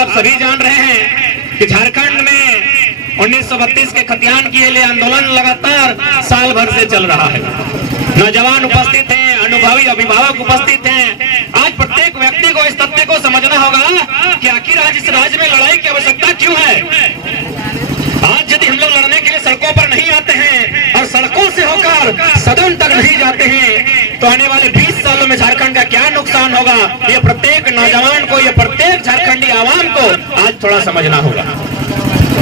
आप सभी जान रहे हैं कि झारखंड में 1932 के खतियान के लिए आंदोलन लगातार साल भर से चल रहा है। नौजवान उपस्थित हैं, अनुभवी अभिभावक उपस्थित हैं। आज प्रत्येक व्यक्ति को इस तथ्य को समझना होगा कि आखिर आज इस राज्य में लड़ाई की आवश्यकता क्यों है। आज यदि हम लोग लड़ने के लिए सड़कों पर नहीं आते हैं और सड़कों से होकर सदन तक नहीं जाते हैं तो आने वाले 20 सालों में झारखंड का क्या नुकसान होगा, ये प्रत्येक नौजवान को, ये प्रत्येक झारखंडी आवाम को आज थोड़ा समझना होगा।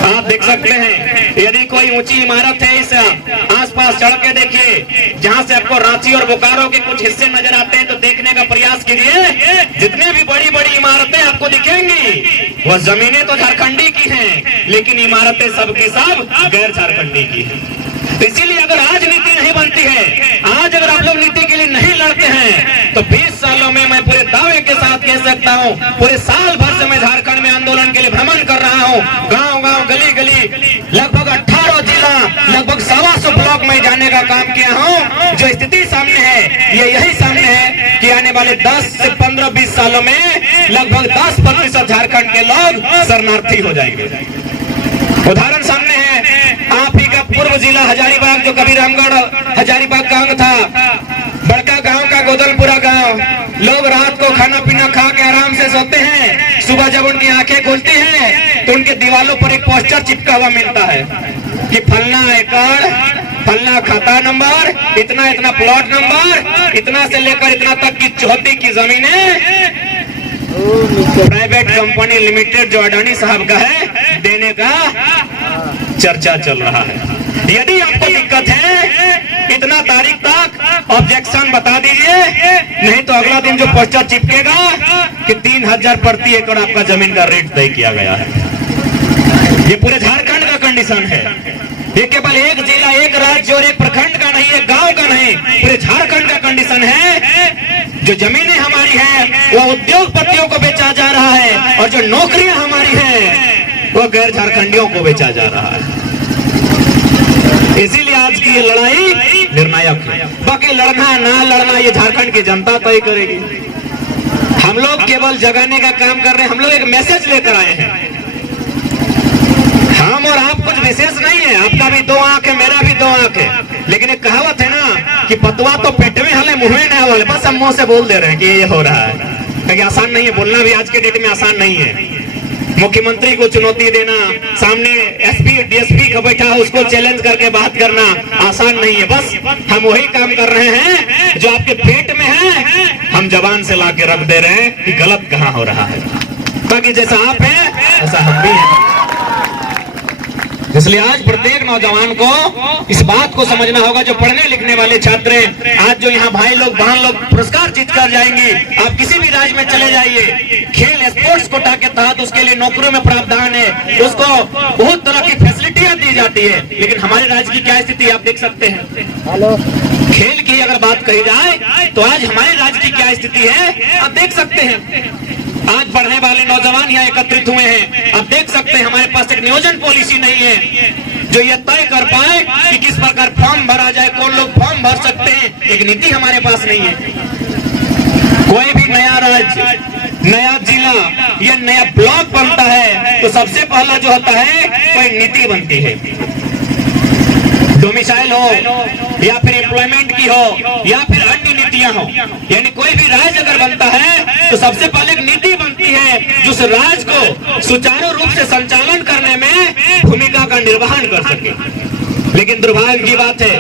आप देख सकते हैं यदि कोई ऊंची इमारत है, इस आसपास चढ़ के देखिए, जहां से आपको रांची और बोकारो के कुछ हिस्से नजर आते हैं तो देखने का प्रयास कीजिए। जितने भी बड़ी बड़ी इमारतें आपको दिखेंगी वह जमीनें तो झारखंडी की हैं, लेकिन इमारतें सबकी सब गैर झारखंडी की हैं। तो इसीलिए अगर आज नीति नहीं बनती है, आज अगर आप लोग नीति के लिए नहीं लड़ते हैं तो 20 सालों में मैं पूरे दावे के साथ कह सकता हूं, पूरे साल भर से मैं झारखंड में आंदोलन के लिए भ्रमण कर रहा हूं। गांव गांव, गली गली, लगभग 18 जिला, लगभग 125 ब्लॉक में जाने का काम किया हूं। जो स्थिति सामने है ये यही सामने है कि आने वाले 10 से 15-20 सालों में लगभग 10% झारखंड के लोग शरणार्थी हो जाएंगे। उदाहरण सामने है, आप ही का पूर्व जिला हजारीबाग, जो कभी रामगढ़ हजारीबाग गांव था, बड़का गांव का गोदलपुरा गांव। लोग रात को खाना पीना खा के आराम से सोते हैं, सुबह जब उनकी आंखें खुलती हैं तो उनके दीवारों पर एक पोस्टर चिपका हुआ मिलता है कि फलना एकड़, फलना खाता नंबर, इतना इतना प्लॉट नंबर, इतना से लेकर इतना तक की चौथी की जमीनें प्राइवेट कंपनी लिमिटेड जो अडानी साहब का है देने का चर्चा चल रहा है। यदि आपको दिक्कत है इतना तारीख तक ऑब्जेक्शन बता दीजिए, नहीं तो अगला दिन जो पोस्टर चिपकेगा कि 3000 प्रति एकड़ आपका जमीन का रेट तय किया गया है। ये पूरे झारखंड का कंडीशन है। ये केवल एक जिला, एक राज्य और एक प्रखंड का नहीं, एक गांव का नहीं, पूरे झारखंड का कंडीशन है। जो जमीनें हमारी हैं वो उद्योगपतियों को बेचा जा रहा है और जो नौकरियां हमारी हैं वो गैर झारखंडियों को बेचा जा रहा है। इसीलिए आज की ये लड़ाई निर्णायक है। बाकी लड़ना ना लड़ना ये झारखंड की जनता तय करेगी। हम लोग केवल जगाने का काम कर रहे हैं, हम लोग एक मैसेज लेकर आए हैं। हम और आप कुछ विशेष नहीं है, आपका भी 2 आंख है, मेरा भी 2 आंख है, लेकिन एक कहावत है ना कि पतवा तो पेट में हले मुंह में न हले, बस हम मुंह से बोल दे रहे हैं कि ये हो रहा है। क्योंकि आसान नहीं है, बोलना भी आज के डेट में आसान नहीं है। मुख्यमंत्री को चुनौती देना, सामने एसपी डीएसपी का बैठा है उसको चैलेंज करके बात करना आसान नहीं है। बस हम वही काम कर रहे हैं जो आपके पेट में है, हम जबान से ला के रख दे रहे हैं कि गलत कहाँ हो रहा है। बाकी जैसा आप हैं ऐसा हम भी हैं। इसलिए आज प्रत्येक नौजवान को इस बात को समझना होगा, जो पढ़ने लिखने वाले छात्र हैं, आज जो यहाँ भाई लोग बहन लोग पुरस्कार जीत कर जाएंगे, आप किसी भी राज्य में चले जाइए, खेल स्पोर्ट्स कोटा के तहत उसके लिए नौकरियों में प्रावधान है, उसको बहुत तरह की फैसिलिटियां दी जाती है। लेकिन हमारे राज्य की क्या स्थिति आप देख सकते हैं। खेल की अगर बात कही जाए तो आज हमारे राज्य की क्या स्थिति है आप देख सकते हैं। आज पढ़ने वाले नौजवान यहाँ एकत्रित हुए हैं, आप देख सकते हैं हमारे पास एक नियोजन पॉलिसी नहीं है जो ये तय कर पाए कि किस प्रकार फॉर्म भरा जाए, कौन लोग फॉर्म भर सकते हैं। एक नीति हमारे पास नहीं है। कोई भी नया राज्य, नया जिला या नया ब्लॉक बनता है तो सबसे पहला जो होता है कोई नीति बनती है, डोमिसाइल हो या फिर एम्प्लॉयमेंट की हो या फिर अन्य नीतियां हो। यानी कोई भी राज्य अगर बनता है तो सबसे पहले एक नीति बनती है जो उस राज्य को सुचारू रूप से संचालन करने में भूमिका का निर्वहन कर सके। लेकिन दुर्भाग्य की बात है,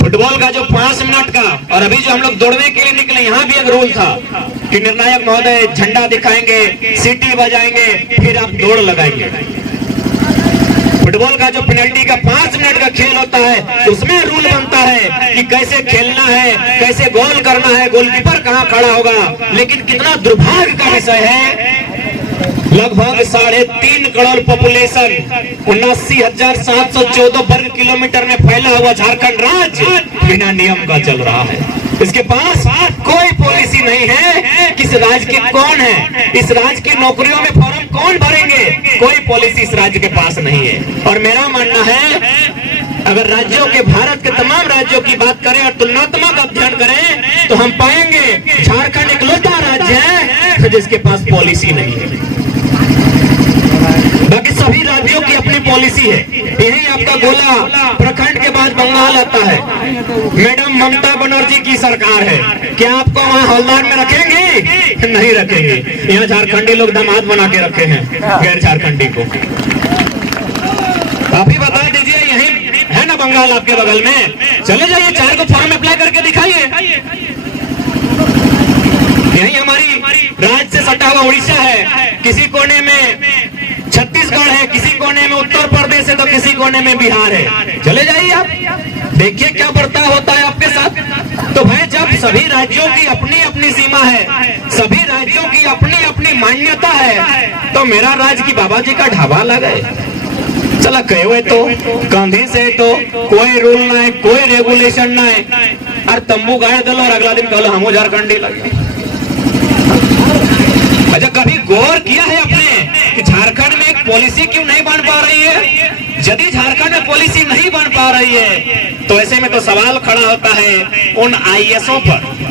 फुटबॉल का जो 5 मिनट का और अभी जो हम लोग दौड़ने के लिए निकले, यहाँ भी एक रूल था कि निर्णायक महोदय झंडा दिखाएंगे, सीटी बजाएंगे, फिर आप दौड़ लगाएंगे। फुटबॉल का जो पेनल्टी का 5 मिनट का खेल होता है उसमें रूल बनता है कि कैसे खेलना है, कैसे गोल करना है, गोलकीपर कहाँ खड़ा होगा। लेकिन कितना दुर्भाग्य का विषय है, लगभग 3.5 करोड़ पॉपुलेशन, 79,714 वर्ग किलोमीटर में फैला हुआ झारखंड राज्य बिना नियम का चल रहा है। इसके पास कोई पॉलिसी नहीं है कि इस राज्य के कौन है, इस राज्य की नौकरियों में फॉर्म कौन भरेंगे, कोई पॉलिसी इस राज्य के पास नहीं है। और मेरा मानना है अगर राज्यों के, भारत के तमाम राज्यों की बात करें और तुलनात्मक अध्ययन करें तो हम पाएंगे झारखंड इकलौता राज्य है जिसके पास पॉलिसी नहीं है। बाकी सभी राज्यों की अपनी पॉलिसी है। यही आपका गोला प्रखंड के बाद बंगाल आता है। मैडम ममता बनर्जी की सरकार है, क्या आपको वहाँ हौलदार में रखेंगे? नहीं रखेंगे। यहाँ झारखंडी लोग दामाद बना के रखे हैं गैर झारखंडी को। आप ही बता दीजिए, यही है ना बंगाल आपके बगल में? चले जाइए, 4 को फॉर्म अप्लाई करके दिखाइए। यही हमारी राज्य से सटा हुआ उड़ीसा है, किसी कोने में छत्तीसगढ़ है, किसी कोने में उत्तर प्रदेश है, तो किसी कोने में बिहार है। चले जाइए आप, देखिए क्या बर्ताव होता है आपके साथ। तो भाई जब सभी राज्यों की अपनी अपनी सीमा है, सभी राज्यों की अपनी अपनी मान्यता है, तो मेरा राज्य की बाबा जी का ढाबा लगे चला कहे हुए तो कंधी से तो कोई रूल ना है, कोई रेगुलेशन ना है, और तंबू गाड़ दो और अगला दिन कहलो हम झारखंडी लगे। अच्छा कभी गौर किया है आपने कि झारखंड में एक पॉलिसी क्यों नहीं बन पा रही है? यदि झारखंड में पॉलिसी नहीं बन पा रही है तो ऐसे में तो सवाल खड़ा होता है उन आईएएसओं पर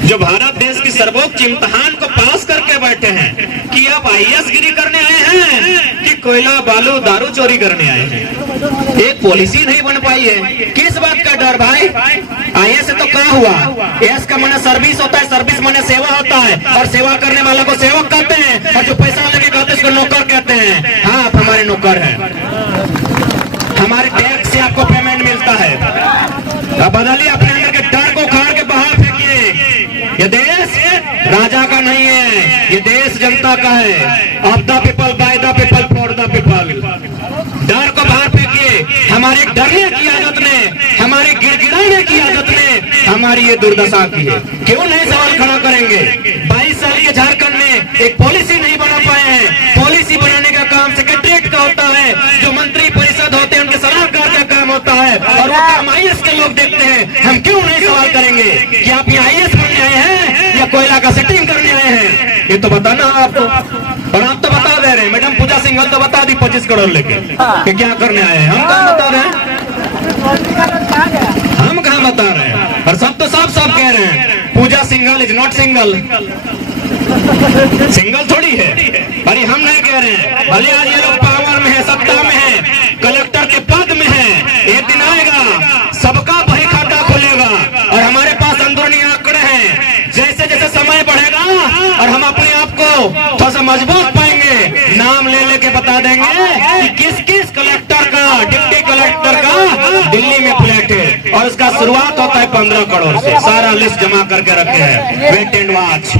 जो भारत देश की सर्वोच्च इम्तिहान को पास करके बैठे हैं कि आप आईएएस गिरी करने आए हैं कि कोयला बालू दारू चोरी करने आए हैं। एक पॉलिसी नहीं बन पाई है। किस बात का डर भाई? आईएएस से तो क्या हुआ? एस का माने सर्विस होता है, सर्विस माने सेवा होता है, और सेवा करने वालों को सेवक कहते हैं, और जो पैसा लेके कहते हैं उसको नौकर कहते हैं। हाँ आप हमारे नौकर हैं, हमारे टैक्स से आपको पेमेंट मिलता है। अब बदलिए अपने अंदर के डर को उखाड़ के बाहर फेंकिए। ये देश राजा का नहीं है, ये देश जनता का है। Of the people, by the people, for the people. डर को बाहर फेंकिए। हमारे डरने की आदत ने, हमारे गिड़गिड़ाने की आदत ने हमारी ये दुर्दशा की है। क्यों नहीं सवाल खड़ा करेंगे? 22 साल के झारखंड में एक पॉलिसी नहीं बना पाए हैं। पॉलिसी बनाने का काम सेक्रेटरीट का होता है, जो मंत्री परिषद होते हैं उनके सलाहकार का काम होता है, और वो काम आईएएस के लोग देखते हैं। हम क्यों नहीं सवाल करेंगे कि आप यहाँ आईएएस बनने आए हैं या कोयला का सेटिंग करने आए हैं? ये तो बताना आपको। और आप तो बता दे रहे हैं, मैडम पूजा सिंघल तो बता दी 25 करोड़ लेके कि क्या करने आए हैं। हम कहाँ बता रहे हैं? हम कहाँ बता रहे हैं? और सब तो सब कह रहे हैं Pooja Singhal is not single. Single थोड़ी है। अरे हम नहीं कह रहे हैं, भले आज ये लोग पावर में है, सत्ता में है, कलेक्टर के पद में है, एक दिन आएगा सबका बही खाता खुलेगा और हमारे पास अंदरूनी आंकड़े हैं। जैसे जैसे समय बढ़ेगा और हम अपने आप को थोड़ा सा मजबूत पाएंगे, नाम ले लेके बता देंगे कि किस किस कलेक्टर का, डिप्टी कलेक्टर का दिल्ली में फ्लैट है, और उसका शुरुआत होता है 15 करोड़ से। सारा लिस्ट जमा करके रखे हैं, वेट एंड वॉच।